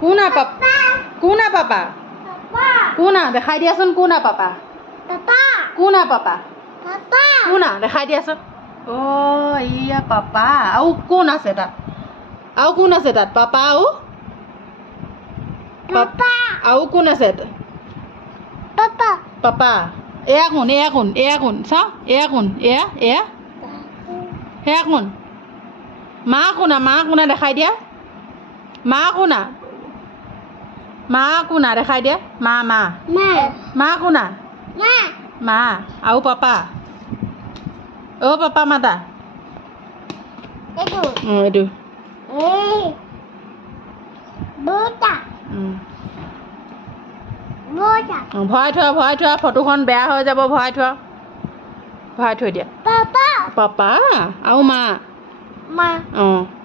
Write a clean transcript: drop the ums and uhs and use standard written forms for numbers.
কোনা পাপা কোনা পাপা কোনা দেখাই দিয়াচোন কোনা পাপা কোনা পাপা কোনা দেখাই দিয়াচোন অ' এইয়া পাপা আৰু কোন আছে তাত পাপা আৰু কোন আছে পাপা এয়া কোন চাওঁ এয়া কোন এয়া সেয়া কোন মা কোনা দেখাই দিয়া মা কোনা দেখাই দিয়া মা কোনা মা আৰু পাপা অ' পাপা মাতা এইটো ভৰাই থোৱা ফটোখন বেয়া হৈ যাব ভৰাই থৈ দিয়া পাপা আৰু মা অঁ